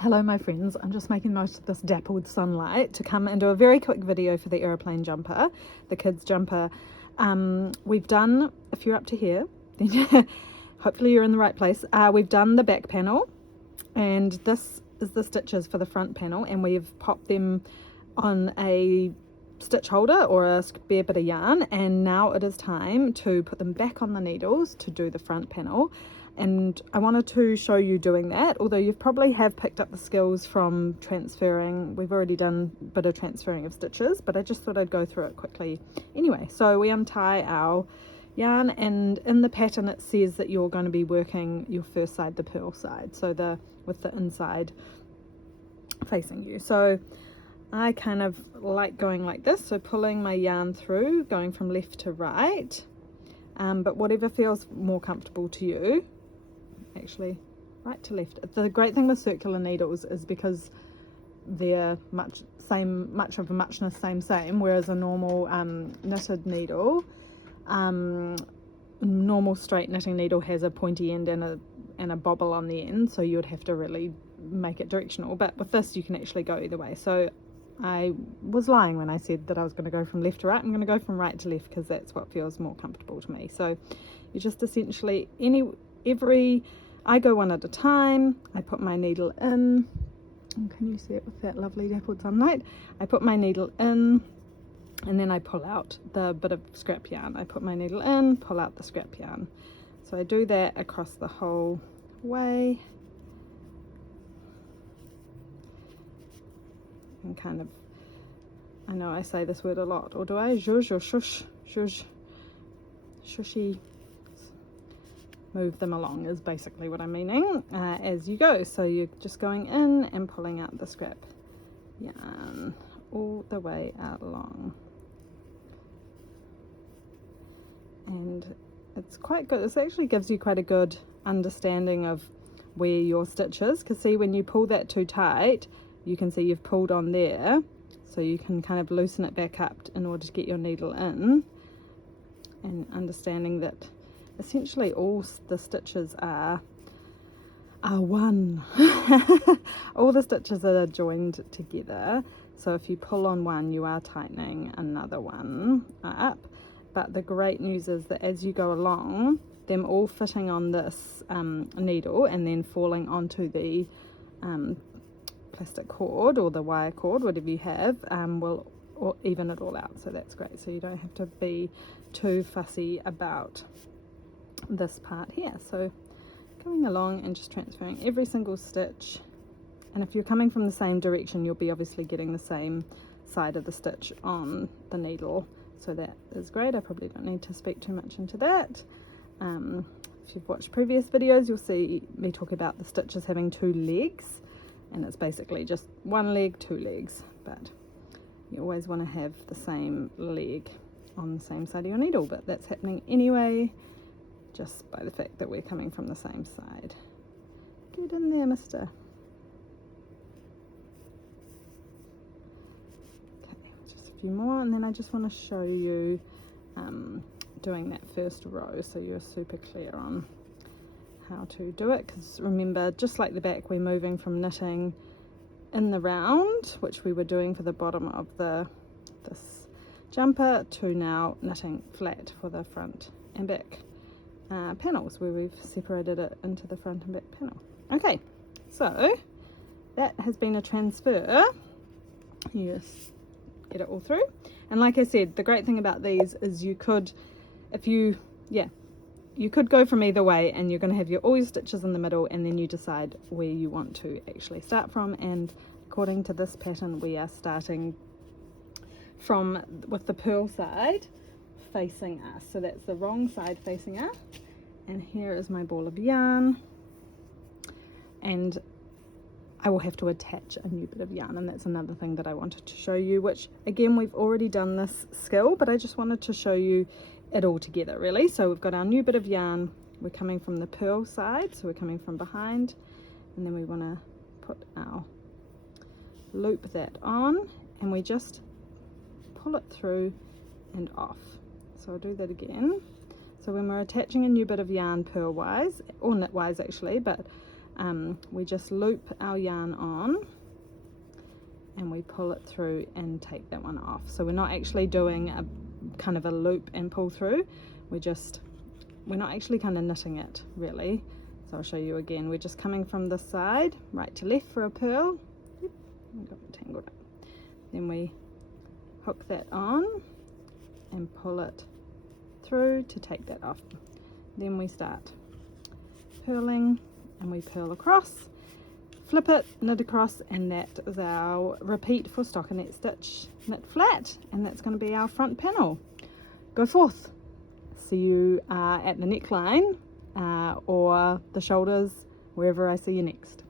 Hello my friends, I'm just making most of this dappled sunlight to come and do a very quick video for the aeroplane jumper, the kids jumper. We've done, if you're up to here, then hopefully you're in the right place. We've done the back panel, and this is the stitches for the front panel, and we've popped them on a stitch holder or a spare bit of yarn, and now it is time to put them back on the needles to do the front panel. And I wanted to show you doing that, although you probably have picked up the skills from transferring. We've already done a bit of transferring of stitches, but I just thought I'd go through it quickly anyway. So we untie our yarn, and in the pattern it says that you're going to be working your first side, the purl side, so with the inside facing you. So I kind of like going like this, so pulling my yarn through, going from left to right, but whatever feels more comfortable to you. Actually, right to left. The great thing with circular needles is because they're much of a muchness, same, whereas a normal knitted needle, normal straight knitting needle has a pointy end and a bobble on the end, so you would have to really make it directional, but with this you can actually go either way. So I was lying when I said that I was going to go from left to right. I'm going to go from right to left because that's what feels more comfortable to me. So you just essentially I go one at a time. I put my needle in. And can you see it with that lovely dappled sunlight? I put my needle in, and then I pull out the bit of scrap yarn. I put my needle in, pull out the scrap yarn. So I do that across the whole way. And kind of, I know I say this word a lot, or do I? Zhuzh or shush, zhuzh, shushy. Move them along is basically what I'm meaning as you go. So you're just going in and pulling out the scrap yarn all the way out along. And it's quite good. This actually gives you quite a good understanding of where your stitch is, because see, when you pull that too tight, you can see you've pulled on there, so you can kind of loosen it back up in order to get your needle in, and understanding that essentially all the stitches are one. All the stitches are joined together, so if you pull on one you are tightening another one up. But the great news is that as you go along, them all fitting on this needle and then falling onto the plastic cord or the wire cord, whatever you have, will even it all out. So that's great, so you don't have to be too fussy about this part here. So going along and just transferring every single stitch, and if you're coming from the same direction you'll be obviously getting the same side of the stitch on the needle, so that is great. I probably don't need to speak too much into that. If you've watched previous videos you'll see me talk about the stitches having two legs, and it's basically just one leg, two legs, but you always want to have the same leg on the same side of your needle, but that's happening anyway just by the fact that we're coming from the same side. Get in there, mister. Okay, just a few more, and then I just want to show you doing that first row so you're super clear on how to do it, because remember, just like the back, we're moving from knitting in the round, which we were doing for the bottom of this jumper, to now knitting flat for the front and back panels, where we've separated it into the front and back panel. Okay, so that has been a transfer. You just get it all through, and like I said, the great thing about these is you could, you could go from either way, and you're going to have all your stitches in the middle, and then you decide where you want to actually start from. And according to this pattern we are starting from with the purl side facing us, so that's the wrong side facing us, and here is my ball of yarn, and I will have to attach a new bit of yarn, and that's another thing that I wanted to show you, which again we've already done this skill, but I just wanted to show you it all together really. So we've got our new bit of yarn, we're coming from the purl side, so we're coming from behind, and then we want to put our loop that on, and we just pull it through and off. So I'll do that again. So when we're attaching a new bit of yarn purl wise, or knit wise actually, but we just loop our yarn on and we pull it through and take that one off. So we're not actually doing a kind of a loop and pull through, we're not actually kind of knitting it really. So I'll show you again. We're just coming from this side, right to left for a purl. Yep, I got it tangled up. Then we hook that on and pull it through to take that off. Then we start purling and we purl across, flip it, knit across, and that is our repeat for stockinette stitch knit flat, and that's going to be our front panel. Go forth. See you at the neckline or the shoulders, wherever I see you next.